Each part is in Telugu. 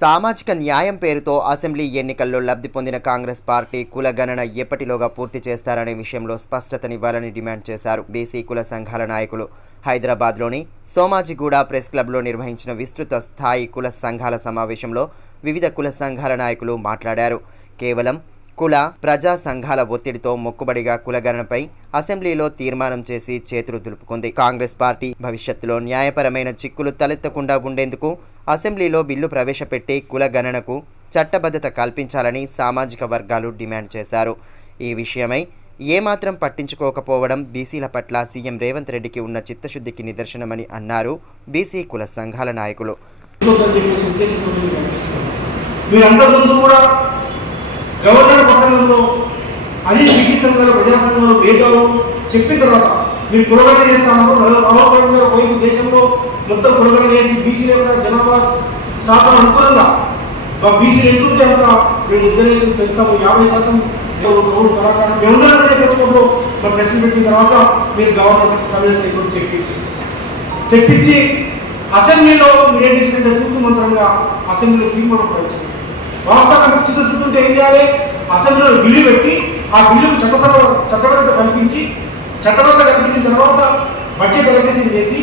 సామాజిక న్యాయం పేరుతో అసెంబ్లీ ఎన్నికల్లో లబ్ధి పొందిన కాంగ్రెస్ పార్టీ కుల గణన ఎప్పటిలోగా పూర్తి చేస్తారనే విషయంలో స్పష్టతనివ్వాలని డిమాండ్ చేశారు బీసీ కుల సంఘాల నాయకులు. హైదరాబాద్లోని సోమాజిగూడ ప్రెస్ క్లబ్లో నిర్వహించిన విస్తృత స్థాయి కుల సంఘాల సమావేశంలో వివిధ కుల సంఘాల నాయకులు మాట్లాడారు. కేవలం కుల ప్రజా సంఘాల ఒత్తిడితో మొక్కుబడిగా కులగణనపై అసెంబ్లీలో తీర్మానం చేసి చేతులు దులుపుకుంది. కాంగ్రెస్ పార్టీ భవిష్యత్తులో న్యాయపరమైన చిక్కులు తలెత్తకుండా ఉండేందుకు అసెంబ్లీలో బిల్లు ప్రవేశపెట్టి కులగణనకు చట్టబద్ధత కల్పించాలని సామాజిక వర్గాలు డిమాండ్ చేశారు. ఈ విషయమై ఏమాత్రం పట్టించుకోకపోవడం బీసీల పట్ల సీఎం రేవంత్ రెడ్డికి ఉన్న చిత్తశుద్ధికి నిదర్శనమని అన్నారు బీసీ కుల సంఘాల నాయకులు. మీరందరి ముందు కూడా గవర్నర్ ప్రసంగంలో అది బీసీ సంఘాలు ప్రజా సంఘాలు వేదాలు చెప్పిన తర్వాత మీరు కులగన చేస్తాము రామకరంగా పోయి దేశంలో మొత్తం కులగన చేసి బీసీ యొక్క జనాభా శాతం అనుకూలంగా మా బీసీలు ఎంత అంత మేము రిజర్వేషన్ పెంచుతాము. యాభై శాతం కళాకారులు ఎవరైనా పెంచుకోవడంలో మా ప్రశ్న పెట్టిన తర్వాత మీరు గవర్నర్ కమిషన్ సెక్రటరీ చెప్పించి తెప్పించి అసెంబ్లీలో మీరేం చేసింటే తూతు మంత్రంగా అసెంబ్లీలో తీర్మానం ప్రవేశించారు రాష్ట్రాన్ని చిత్తశుద్ధి ఏం చేయాలి? అసెంబ్లీలో బిల్లు పెట్టి ఆ బిల్లును చట్టసభ చట్టబద్ధత కల్పించి చట్టబద్ధత కల్పించిన తర్వాత బడ్జెట్ అలకేషన్ చేసి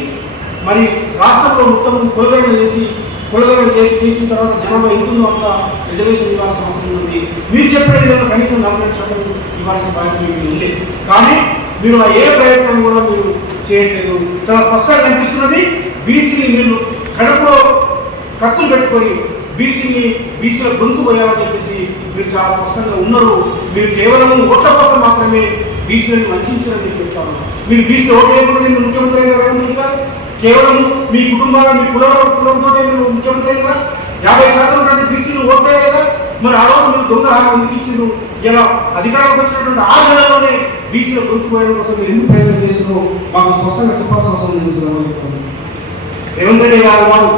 మరి రాష్ట్రంలో మొత్తం కొలగైన చేసి కొలగైన చేసిన తర్వాత జనంలో ఎంతుందో అంత రిజర్వేషన్ ఇవ్వాల్సిన అవసరం ఉంది. మీరు చెప్పిన ఏదో కనీసం నలభై శాతం ఇవ్వాల్సిన బాధ్యత మీకు ఉంది. కానీ మీరు ఆ ఏ ప్రయత్నం కూడా మీరు చేయట్లేదు. చాలా స్పష్టంగా కనిపిస్తున్నది బీసీ మీరు కడుపులో కత్తులు పెట్టుకొని బీసీని బీసీల గొంతు పోయాలని చెప్పేసి మీరు చాలా స్పష్టంగా ఉన్నారు. మీరు కేవలం ఓట్ల కోసం మాత్రమే బీసీలను వంచారని చెప్పి మీరు బీసీ ఓటు వేయకుండా మీరు ముఖ్యమంత్రి అయిన కేవలం మీ కుటుంబాల మీ కుల కులంతో మీరు ముఖ్యమంత్రి అయినా యాభై శాతం కంటే బీసీలు ఓటే కదా? మరి ఆ రోజు మీరు దొంగ హామీ ఇచ్చిండ్రు? ఇలా అధికారంలోకి వచ్చినటువంటి ఆ నెలలోనే బీసీల గొంతు పోయడం కోసం మీరు ఎందుకు ప్రయత్నం చేస్తున్నారో మాకు స్పష్టంగా చెప్పాల్సిన అవసరం లేదు రేవంత్ రెడ్డి గారు వారు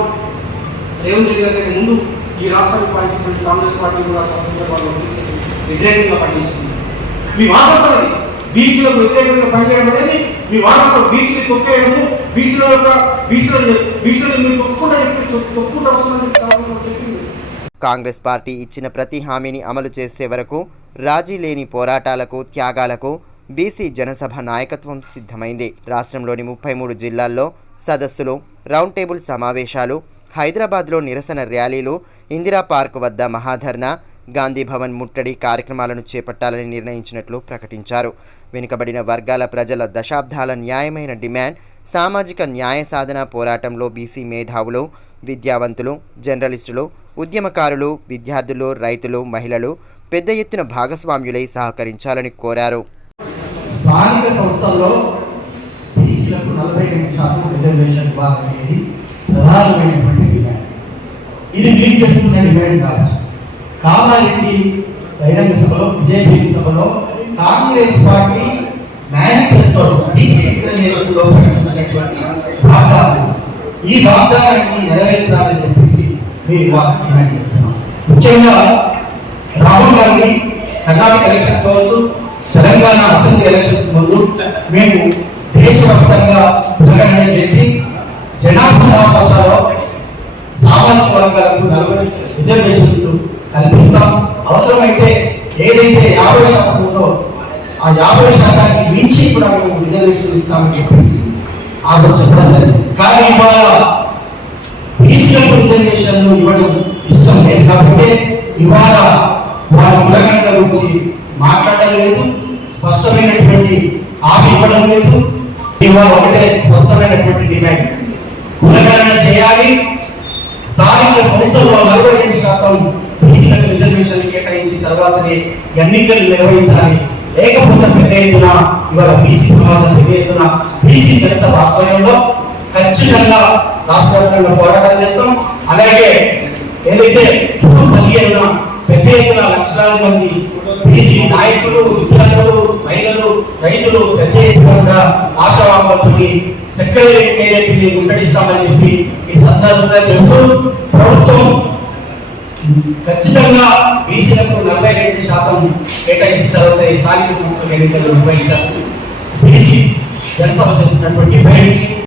రేవంత్ రెడ్డి గారి ముందు ఈ రాష్ట్రానికి పాటించినటువంటి కాంగ్రెస్ పార్టీ కూడా చాలా సందర్భాల్లో బీసీలకు వ్యతిరేకంగా పనిచేస్తుంది. మీ వారసత్వం బీసీలకు వ్యతిరేకంగా పనిచేయడం అనేది మీ వారసత్వం. బీసీలు తొక్కేయడము బీసీల యొక్క బీసీల బీసీలు మీరు తొక్కుకుంటా చెప్పి తొక్కుకుంటా వస్తున్నారని చాలా చెప్పింది. కాంగ్రెస్ పార్టీ ఇచ్చిన ప్రతి హామీని అమలు చేసే వరకు రాజీ లేని పోరాటాలకు త్యాగాలకు బీసీ జనసభ నాయకత్వం సిద్ధమైంది. రాష్ట్రంలోని ముప్పై మూడు జిల్లాల్లో సదస్సులు రౌండ్ టేబుల్ సమావేశాలు హైదరాబాద్లో నిరసన ర్యాలీలు ఇందిరా పార్క్ వద్ద మహాధర్నా గాంధీ భవన్ ముట్టడి కార్యక్రమాలను చేపట్టాలని నిర్ణయించినట్లు ప్రకటించారు. వెనుకబడిన వర్గాల ప్రజల దశాబ్దాల న్యాయమైన డిమాండ్ సామాజిక న్యాయ సాధన పోరాటంలో బీసీ మేధావులు విద్యావంతులు జర్నలిస్టులు ఉద్యమకారులు విద్యార్థులు రైతులు మహిళలు పెద్ద ఎత్తున భాగస్వామ్యులై సహకరించాలని కోరారు. స్థానిక సంస్థల్లో బీసీలకు నలభై రెండు శాతం రిజర్వేషన్ ఇవ్వాలనేది ప్రధానమైనటువంటి మీరు చేస్తున్న డిమాండ్ కాదు కామారెడ్డి బహిరంగ సభలో బీజేపీ సభలో కాంగ్రెస్ పార్టీ మేనిఫెస్టో డీసెంట్రలైజేషన్లో ప్రకటించినటువంటి వాగ్దానం ఈ వాగ్దానాన్ని నెరవేర్చాలని చెప్పేసి మీరు ఇవాళ డిమాండ్ చేస్తున్నాం. ముఖ్యంగా రాహుల్ గాంధీ కర్ణాటక ఎలక్షన్స్ కావచ్చు తెలంగాణ అసెంబ్లీ ఎలక్షన్స్ ముందు మేము దేశవ్యాప్తంగా ప్రకటన చేసి జనాభా అవకాశాల్లో సామాజిక వర్గాలకు నలభై రిజర్వేషన్స్ కల్పిస్తాం. అవసరమైతే ఏదైతే యాభై శాతం ఉందో ఆ యాభై శాతానికి మించి కూడా మేము రిజర్వేషన్ ఇస్తామని చెప్పేసి ఆలోచన కానీ ఇవాళ బీసీలకు రిజర్వేషన్ ఇవ్వడం ఇష్టం లేదు కాబట్టి ఇవాళ వారి కులగణన గురించి మాట్లాడడం లేదు స్పష్టమైనటువంటి హామీ ఇవ్వడం లేదు. ఇవాళ ఒకటే స్పష్టమైనటువంటి డిమాండ్. కులగణన చేయాలి స్థానిక సంస్థల్లో నలభై రెండు శాతం బీసీలకు రిజర్వేషన్ కేటాయించిన తర్వాతనే ఎన్నికలు నిర్వహించాలి. లేకపోతే పెద్ద ఎత్తున ఇవాళ బీసీ సమాజం పెద్ద ఎత్తున బీసీ జనసభ ఆధ్వర్యంలో ఖచ్చితంగా రాష్ట్రంలో పోరాటం చేస్తాం. అలాగే ఏదైతే పదిహేను పెద్ద ఎత్తున లక్షలాది మంది బీసీ నాయకులు విద్యార్థులు మహిళలు రైతులు పెద్ద ఎత్తున కూడా ఆశావాహులతోని సెక్రటరీ ముట్టడిస్తామని చెప్పి సందర్భంగా చెబుతూ ప్రభుత్వం ఖచ్చితంగా బీసీలకు నలభై రెండు శాతం కేటాయించిన ఈ స్థానిక సంస్థల ఎన్నికలు నిర్వహించాలి బీసీ జనసభ చేసినటువంటి